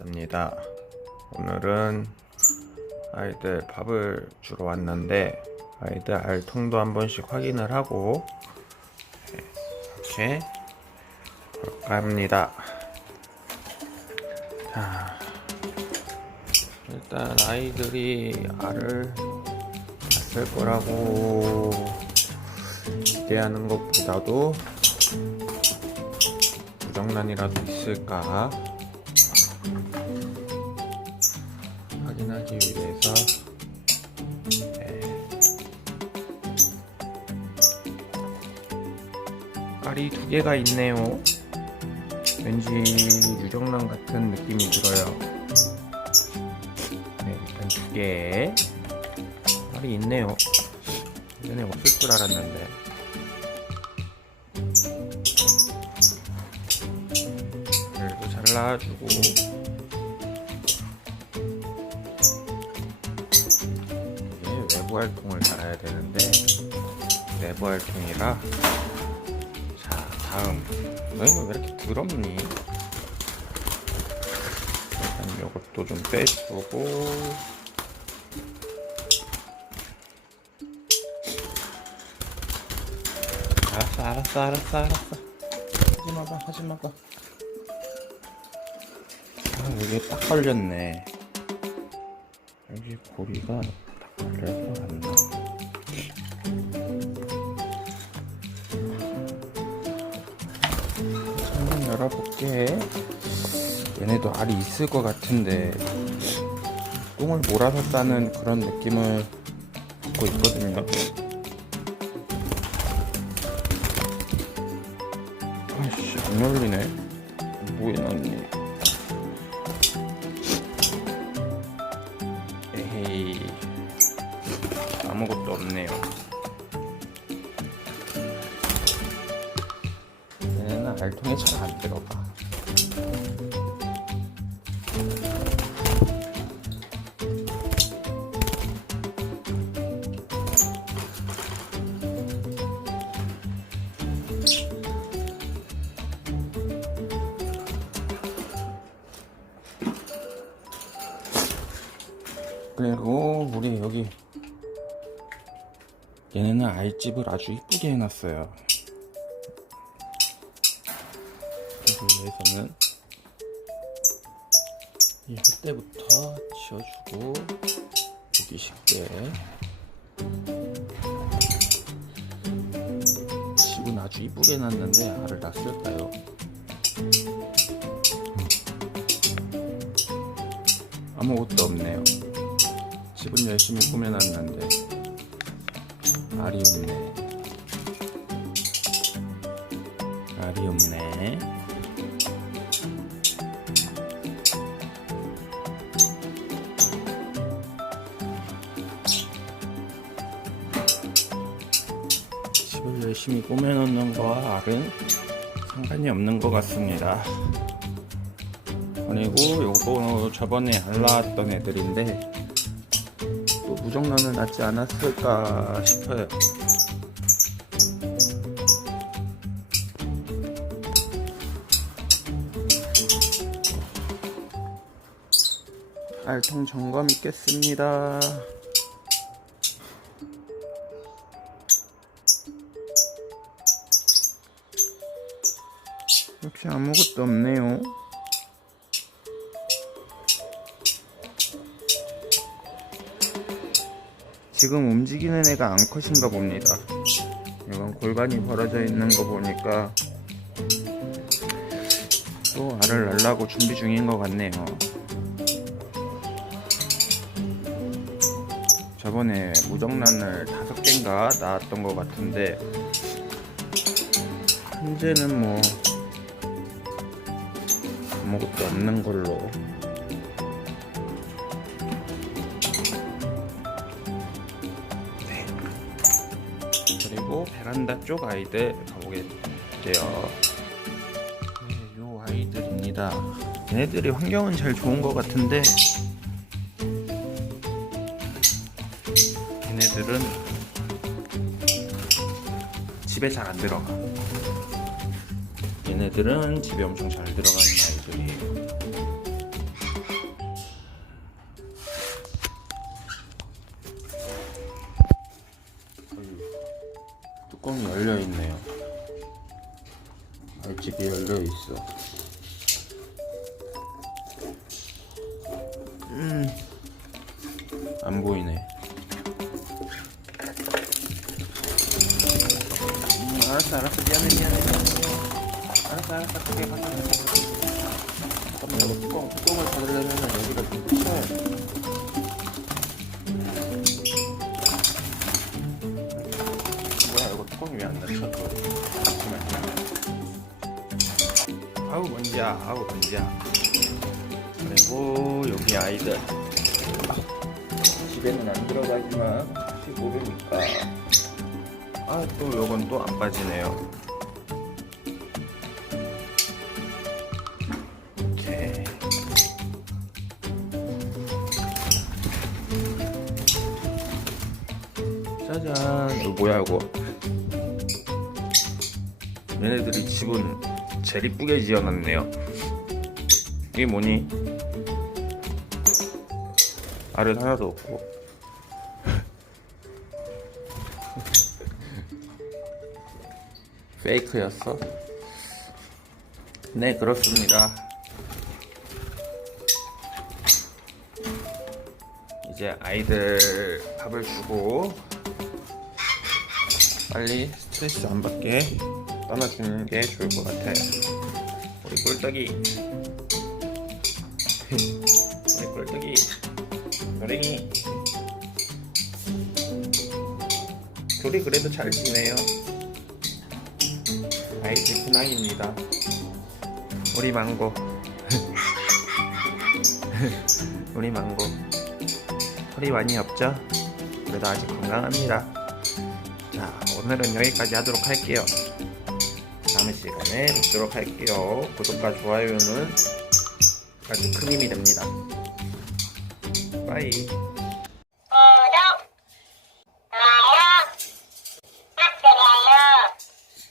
왔습니다. 오늘은 아이들 밥을 주러 왔는데 아이들 알통도 한 번씩 확인을 하고 네, 이렇게 볼까 합니다. 자, 일단 아이들이 알을 낳을 거라고 기대하는 것보다도 부정란이라도 있을까 확인하기 위해서 네. 알이 두 개가 있네요. 왠지 유정란 같은 느낌이 들어요. 네, 일단 두 개. 알이 있네요. 전에 없을 줄 알았는데. 잘라주고. 활동을 달아야 되는데, 내부 활동이라. 자, 다음. 너희는 왜 이렇게 더럽니? 일단 이것도 좀 빼주고. 알았어, 알았어, 알았어, 알았어. 하지 마봐, 하지 마봐. 아, 여기 딱 걸렸네. 여기 고리가 창문 열어볼게. 얘네도 알이 있을 것 같은데 똥을 몰아서 싸는 그런 느낌을 받고 있거든요. 아이씨 안 열리네. 뭐에 넣 잘 안 들어가. 그리고 우리 여기 얘네는 알집을 아주 이쁘게 해놨어요. 위에서는 이 흙대부터 치워주고 보기 쉽게 집은 아주 이쁘게 해놨는데 알을 낳았을까요? 아무것도 없네요. 집은 열심히 꾸며놨는데 알이 없네. 알이 없네. 열심히 꾸며놓는 거와 알은 상관이 없는 것 같습니다. 그리고 요거 저번에 알 낳았던 애들인데 또 무정란을 낳지 않았을까 싶어요. 알통 점검 있겠습니다. 역시 아무것도 없네요. 지금 움직이는 애가 암컷인가 봅니다. 이건 골반이 벌어져 있는 거 보니까 또 알을 낳으려고 준비 중인 것 같네요. 저번에 무정란을 다섯 개인가 낳았던 것 같은데 현재는 뭐 아무것도 없는 걸로 그리고 베란다 쪽 아이들 가보겠대요. 네, 요 아이들입니다. 얘네들이 환경은 잘 좋은 것 같은데 얘네들은 집에 잘 안 들어가. 얘네들은 집에 엄청 잘 들어가는 뚜껑이 열려 있네요. 알집이 열려 있어. 음, 안 보이네. 음, 알았어, 알았어. 미안해, 미안해. 알았어, 알았어. 그게 가자. 잠깐만, 이거 뚜껑, 뚜껑을 닫으려면 여기가 좀 커야 돼. 아우 먼지야 그리고 여기 아이들. 집에는 안 들어가지만 혹시 모르니까. 아또 요건 또 안 빠지네요. 이렇게 짜잔. 이거 뭐야 이거? 얘네들이 집은 제일 이쁘게 지어놨네요. 이게 뭐니? 알은 하나도 없고. 페이크였어? 네 그렇습니다. 이제 아이들 밥을 주고 빨리 스트레스 안 받게 떠나주는 게 좋을 것 같아요. 우리 꿀떡이. 우리 꿀떡이. 노랭이. 둘이 그래도 잘 지내요. 아이들 근황입니다. 우리 망고. 우리 망고. 털이 많이 없죠? 그래도 아직 건강합니다. 자, 오늘은 여기까지 하도록 할게요. 다음 시간에 뵙도록 할게요. 구독과 좋아요는 아주 큰 힘이 됩니다. 빠이.